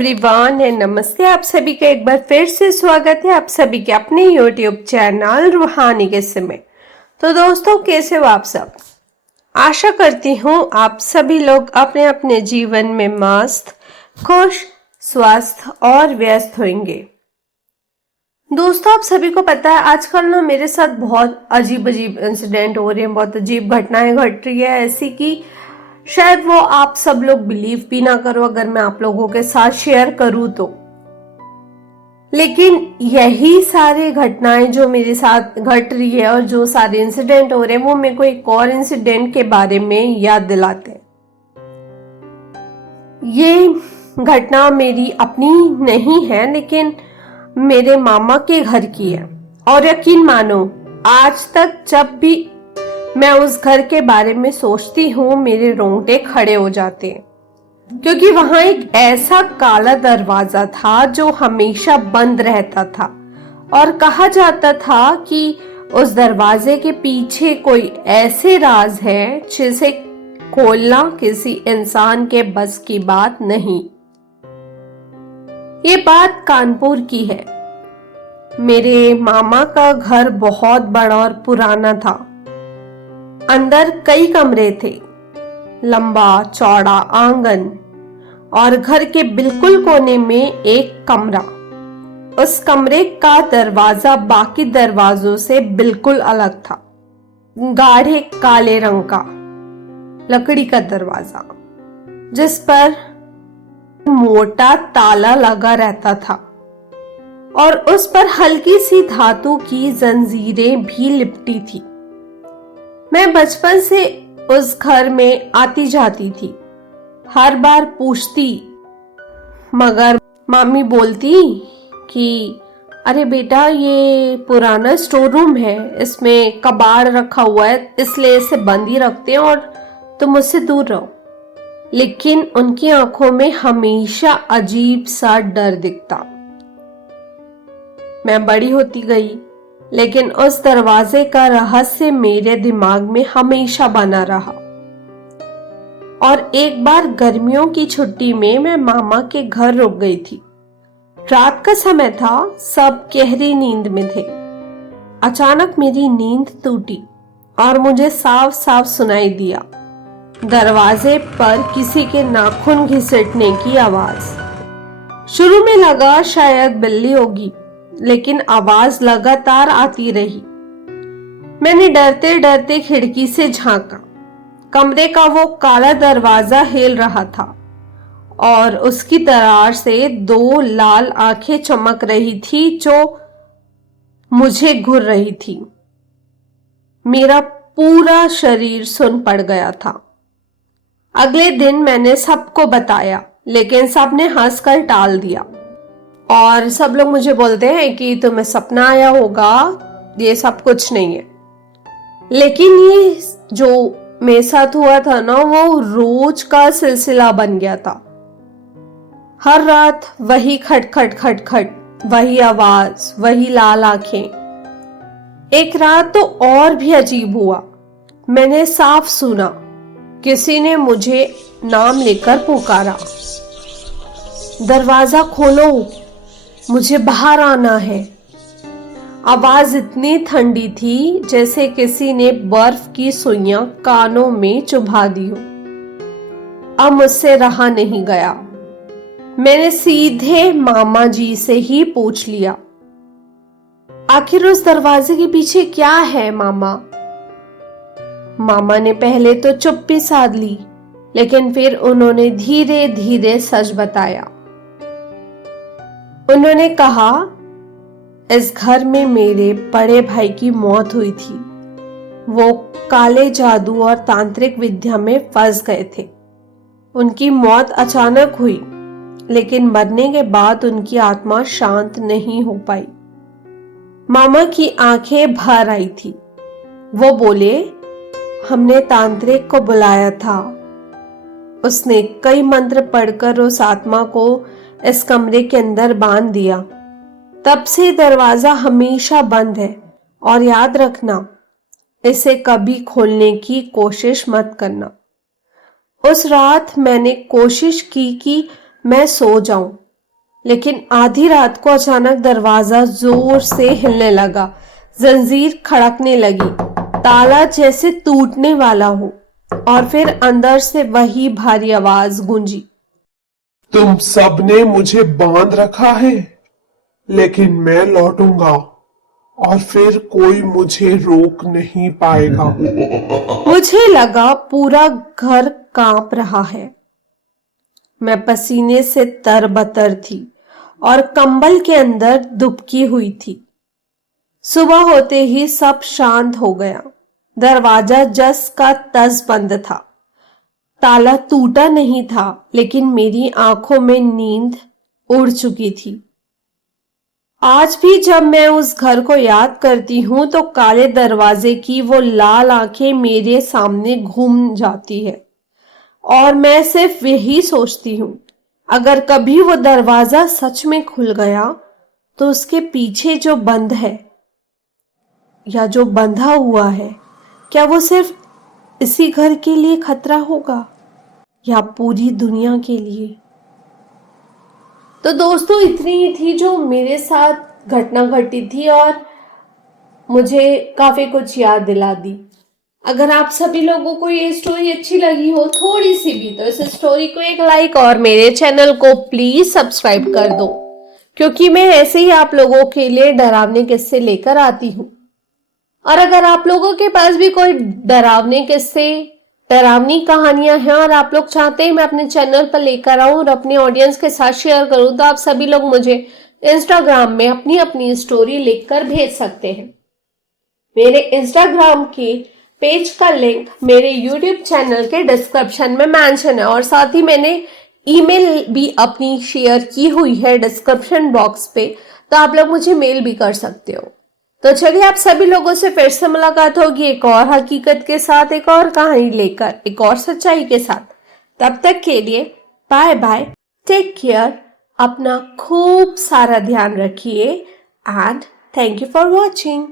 Everyone and नमस्ते। आप सभी का एक बार फिर से स्वागत है आप सभी के अपने यूट्यूब चैनल रूहानी किस्से में। तो दोस्तों, कैसे हो आप सब? आशा करती हूँ आप सभी लोग अपने अपने जीवन में मस्त, खुश, स्वस्थ और व्यस्त होंगे। दोस्तों, आप सभी को पता है आजकल ना मेरे साथ बहुत अजीब अजीब इंसिडेंट हो रहे हैं, बहुत अजीब घटनाएं घट रही है, ऐसी कि शायद वो आप सब लोग बिलीव भी ना करो अगर मैं आप लोगों के साथ शेयर करूं तो। लेकिन यही सारी घटनाएं जो मेरे साथ घट रही है और जो सारे इंसिडेंट हो रहे हैं वो मेरे को एक और इंसिडेंट के बारे में याद दिलाते हैं। ये घटना मेरी अपनी नहीं है लेकिन मेरे मामा के घर की है, और यकीन मानो आज तक जब भी मैं उस घर के बारे में सोचती हूँ मेरे रोंगटे खड़े हो जाते हैं, क्योंकि वहां एक ऐसा काला दरवाजा था जो हमेशा बंद रहता था और कहा जाता था कि उस दरवाजे के पीछे कोई ऐसे राज है जिसे खोलना किसी इंसान के बस की बात नहीं। ये बात कानपुर की है। मेरे मामा का घर बहुत बड़ा और पुराना था। अंदर कई कमरे थे, लंबा चौड़ा आंगन, और घर के बिल्कुल कोने में एक कमरा। उस कमरे का दरवाजा बाकी दरवाजों से बिल्कुल अलग था। गाढ़े काले रंग का लकड़ी का दरवाजा जिस पर मोटा ताला लगा रहता था और उस पर हल्की सी धातु की जंजीरें भी लिपटी थी। मैं बचपन से उस घर में आती जाती थी, हर बार पूछती, मगर मामी बोलती कि अरे बेटा ये पुराना स्टोर रूम है, इसमें कबाड़ रखा हुआ है इसलिए इसे बंद ही रखते हैं और तुम मुझसे दूर रहो। लेकिन उनकी आंखों में हमेशा अजीब सा डर दिखता। मैं बड़ी होती गई लेकिन उस दरवाजे का रहस्य मेरे दिमाग में हमेशा बना रहा। और एक बार गर्मियों की छुट्टी में मैं मामा के घर रुक गई थी। रात का समय था, सब गहरी नींद में थे। अचानक मेरी नींद टूटी और मुझे साफ साफ सुनाई दिया दरवाजे पर किसी के नाखून घिसटने की आवाज। शुरू में लगा शायद बिल्ली होगी, लेकिन आवाज लगातार आती रही। मैंने डरते डरते खिड़की से झांका। कमरे का वो काला दरवाजा हिल रहा था और उसकी दरार से दो लाल आंखें चमक रही थी जो मुझे घूर रही थी। मेरा पूरा शरीर सुन्न पड़ गया था। अगले दिन मैंने सबको बताया, लेकिन सबने हंसकर टाल दिया और सब लोग मुझे बोलते हैं कि तुम्हें सपना आया होगा, ये सब कुछ नहीं है। लेकिन ये जो मेरे साथ हुआ था ना, वो रोज का सिलसिला बन गया था। हर रात वही खट खट खट खट, वही आवाज, वही लाल आंखें। एक रात तो और भी अजीब हुआ। मैंने साफ सुना किसी ने मुझे नाम लेकर पुकारा, दरवाजा खोलो, मुझे बाहर आना है। आवाज इतनी ठंडी थी जैसे किसी ने बर्फ की सुइयां कानों में चुभा दी हो। अब मुझसे रहा नहीं गया। मैंने सीधे मामा जी से ही पूछ लिया, आखिर उस दरवाजे के पीछे क्या है मामा? मामा ने पहले तो चुप्पी साध ली, लेकिन फिर उन्होंने धीरे धीरे सच बताया। उन्होंने कहा, इस घर में मेरे बड़े भाई की मौत हुई थी। वो काले जादू और तांत्रिक विद्या में फंस गए थे। उनकी मौत अचानक हुई, लेकिन मरने के बाद उनकी आत्मा शांत नहीं हो पाई। मामा की आंखें भर आई थी। वो बोले, हमने तांत्रिक को बुलाया था। उसने कई मंत्र पढ़कर उस आत्मा को इस कमरे के अंदर बांध दिया। तब से दरवाजा हमेशा बंद है, और याद रखना इसे कभी खोलने की कोशिश मत करना। उस रात मैंने कोशिश की कि मैं सो जाऊं, लेकिन आधी रात को अचानक दरवाजा जोर से हिलने लगा, जंजीर खड़कने लगी, ताला जैसे टूटने वाला हो, और फिर अंदर से वही भारी आवाज गूंजी। तुम सबने मुझे बांध रखा है, लेकिन मैं लौटूंगा और फिर कोई मुझे रोक नहीं पाएगा। मुझे लगा पूरा घर कांप रहा है। मैं पसीने से तरबतर थी और कंबल के अंदर दुबकी हुई थी। सुबह होते ही सब शांत हो गया। दरवाजा जस का तस बंद था। ताला टूटा नहीं था, लेकिन मेरी आंखों में नींद उड़ चुकी थी। आज भी जब मैं उस घर को याद करती हूं तो काले दरवाजे की वो लाल आंखें मेरे सामने घूम जाती है और मैं सिर्फ यही सोचती हूं, अगर कभी वो दरवाजा सच में खुल गया तो उसके पीछे जो बंद है या जो बंधा हुआ है, क्या वो सिर्फ इसी घर के लिए खतरा होगा या पूरी दुनिया के लिए। तो दोस्तों, इतनी ही थी जो मेरे साथ घटना घटी थी और मुझे काफी कुछ याद दिला दी। अगर आप सभी लोगों को ये स्टोरी अच्छी लगी हो थोड़ी सी भी, तो इस स्टोरी को एक लाइक और मेरे चैनल को प्लीज सब्सक्राइब कर दो, क्योंकि मैं ऐसे ही आप लोगों के लिए डरावने किस्से लेकर आती हूँ। और अगर आप लोगों के पास भी कोई डरावने किस्से, डरावनी कहानियां हैं और आप लोग चाहते हैं मैं अपने चैनल पर लेकर आऊं और अपने ऑडियंस के साथ शेयर करूं, तो आप सभी लोग मुझे इंस्टाग्राम में अपनी अपनी स्टोरी लिखकर भेज सकते हैं। मेरे इंस्टाग्राम के पेज का लिंक मेरे यूट्यूब चैनल के डिस्क्रिप्शन में मेंशन है और साथ ही मैंने ईमेल भी अपनी शेयर की हुई है डिस्क्रिप्शन बॉक्स पे, तो आप लोग मुझे मेल भी कर सकते हो। तो चलिए, आप सभी लोगों से फिर से मुलाकात होगी एक और हकीकत के साथ, एक और कहानी लेकर, एक और सच्चाई के साथ। तब तक के लिए बाय बाय, टेक केयर, अपना खूब सारा ध्यान रखिए and thank you for watching.